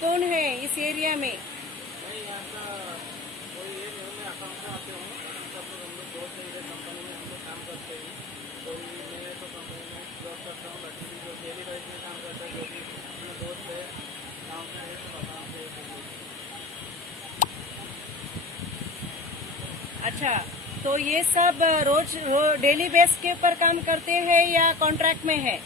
कौन है इस एरिया में? नहीं, यहाँ का कोई ये नहीं हूँ, मैं आसाम से आते हूँ। सब लोग हम लोग दोस्त हैं, इधर कंपनी में हम लोग काम करते हैं। कोई मैं तो कंपनी में जॉब करता हूँ, बाकी भी जो डेली बेस में काम करता है, जो भी अपने दोस्त है गाँव से है, सब आसाम से है। अच्छा, तो ये सब रोज डेली बेस के ऊपर काम करते हैं या कॉन्ट्रैक्ट में है?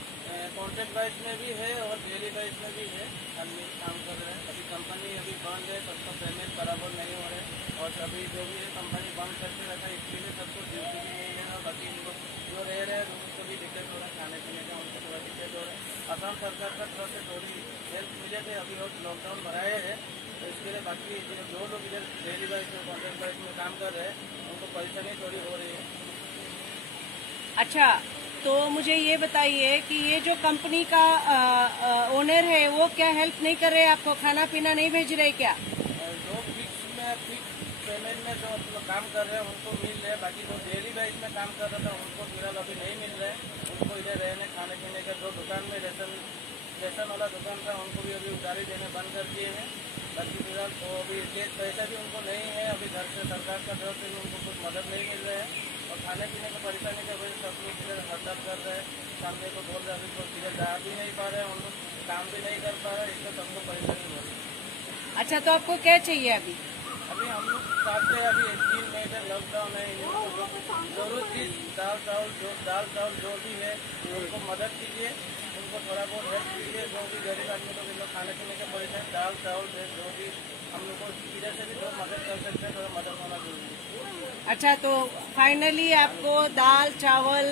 कॉन्ट्रैक्ट बेस में भी है और डेली बेस में भी है, आदमी काम कर रहे हैं। अभी कंपनी अभी बंद है, सबका पेमेंट बराबर नहीं हो रहे और अभी जो भी है कंपनी बंद करके रखा है, इसके लिए सबको ड्यूटी भी नहीं लेना। बाकी इनको जो रह रहे हैं उनको भी दिक्कत हो रहा है, खाने पीने का उनको थोड़ा दिक्कत हो रहा है। असम सरकार का तरफ से थोड़ी हेल्प मिले थे, अभी और लॉकडाउन बढ़ाए हैं, तो इसके लिए बाकी जो लोग इधर डेली बेस में कॉन्ट्रैक्ट बेस में काम कर रहे हैं उनको परेशानी थोड़ी हो रही है। अच्छा, तो मुझे ये बताइए कि ये जो कंपनी का ओनर है वो क्या हेल्प नहीं कर रहे, आपको खाना पीना नहीं भेज रहे क्या? जो फिक्स पेमेंट में जो लोग काम कर रहे हैं उनको मिल रहे हैं, बाकी जो डेली बेस में काम कर रहा था उनको फिलहाल अभी नहीं मिल रहा है। उनको इधर रहने खाने पीने का जो दुकान में रेशन वाला दुकान था उनको भी अभी उधारी देने बंद कर दिए हैं। बाकी फिलहाल तो अभी पैसा भी उनको नहीं है, अभी घर से सरकार का तरफ से भी उनको कुछ मदद नहीं मिल रहा है और खाने पीने की परेशानी की वजह से सब लोग इधर हड़ताल कर रहे हैं। सामने को बोल रहे हैं, अभी तो इधर जा भी नहीं पा रहे हैं, उन लोग काम भी नहीं कर पा रहे, इससे सबको परेशानी हो रही है। अच्छा, तो आपको क्या चाहिए अभी? अभी हम लोग चाहते हैं, अभी 3 महीने लॉकडाउन है, इन लोगों को जरूरत की दाल चावल जो भी है उनको मदद कीजिए, उनको थोड़ा बहुत हेल्प कीजिए। जो भी गरीब आदमी लोग इन लोग खाने पीने के परेशान, दाल चावल जो भी हम लोग को इधर से भी जो मदद कर सकते हैं, थोड़ा मदद होना जरूरी है। अच्छा, तो फाइनली आपको दाल चावल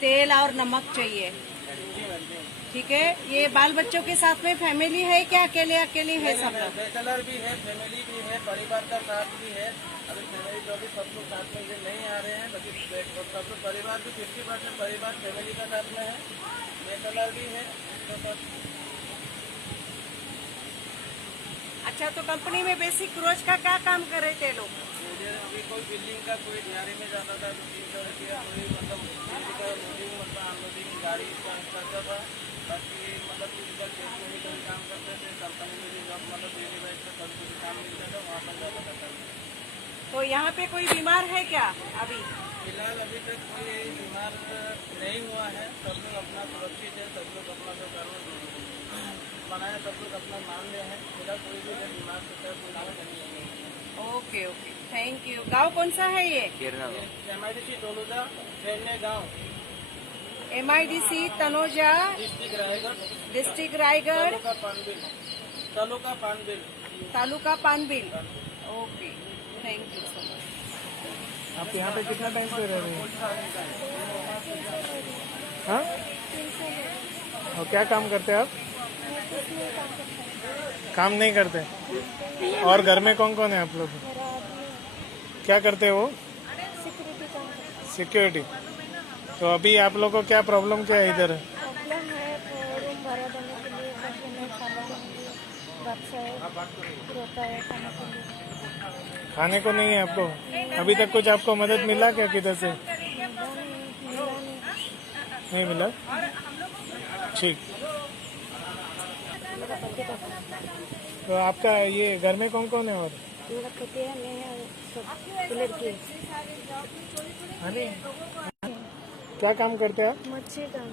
तेल और नमक चाहिए, जी मैम जी। ठीक है? ये बाल बच्चों के साथ में फैमिली है क्या अकेले अकेले है सब लोग? बैचलर भी है, फैमिली भी है, परिवार का साथ भी है। अभी फैमिली जो भी सब लोग साथ में इधर नहीं आ रहे हैं, बाकी सब लोग परिवार भी 50% परिवार फैमिली का साथ में है, बैचलर भी है तो सब। अच्छा, तो कंपनी में बेसिक रोज का क्या काम कर रहे थे लोग? अभी कोई बिल्डिंग का कोई दिहाड़ी में जाता था तो 300 रुपया, कोई मतलब बिजली का लोडिंग मतलब अनलोडिंग गाड़ी का करता था। बाकी मतलब किसी का खेत में भी कोई काम करते थे, कंपनी में भी जब मतलब डेली बेस पे कभी कुछ काम मिलता था वहाँ पर जाता था। तो यहाँ पे कोई बीमार है क्या अभी? फिलहाल अभी तक कोई बीमार नहीं हुआ है, सब लोग अपना सुरक्षित है, सब लोग अपना जो कानून बनाए सब लोग अपना मान रहे हैं। फिलहाल कोई भी बीमार होता है कोई नहीं है। Okay okay, thank you. गांव कौन सा है ये? MIDC तलोजा खेलने गाँव, MIDC Tanoja, district Raigad, taluka Panbil. Okay, thank you so much. आप यहाँ पे कितना टाइम से रह रहे हैं? हाँ, और क्या काम करते हैं आप? काम नहीं करते। और घर में कौन कौन है आप लोग? क्या करते हो? सिक्योरिटी। तो अभी आप लोग को क्या प्रॉब्लम क्या है इधर? प्रॉब्लम है रूम भाड़ा देने के लिए, बच्चे में खाना देने के लिए, बच्चा रोता है खाने के लिए। खाने को नहीं है आपको? अभी तक कुछ आपको मदद मिला क्या किधर से? नहीं मिला। ठीक। तो आपका ये घर में कौन कौन है? और मेरा पति है, मैं है, सब लड़की। अरे, क्या काम करते हैं आप? मच्छी का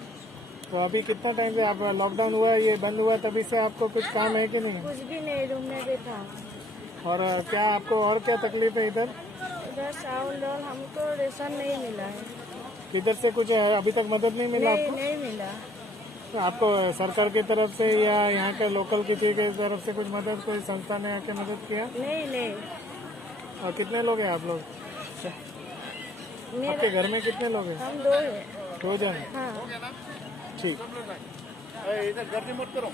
तो अभी कितना टाइम से आप लॉकडाउन हुआ ये बंद हुआ तभी से आपको कुछ काम है कि नहीं? कुछ भी नहीं, रूम में बैठा। और क्या आपको और क्या तकलीफ है इधर? इधर चावल दाल हमको रेशन नहीं मिला है। इधर से कुछ अभी तक मदद नहीं मिला नहीं आपको? नहीं मिला। तो आपको सरकार की तरफ से या यहाँ के लोकल किसी की तरफ से कुछ मदद, कोई संस्था ने आके मदद किया? नहीं नहीं। और कितने लोग हैं आप लोग? आपके घर में कितने लोग हैं? हम 2 है। 2 जन। हाँ। ठीक। इधर गर्दी मत करो।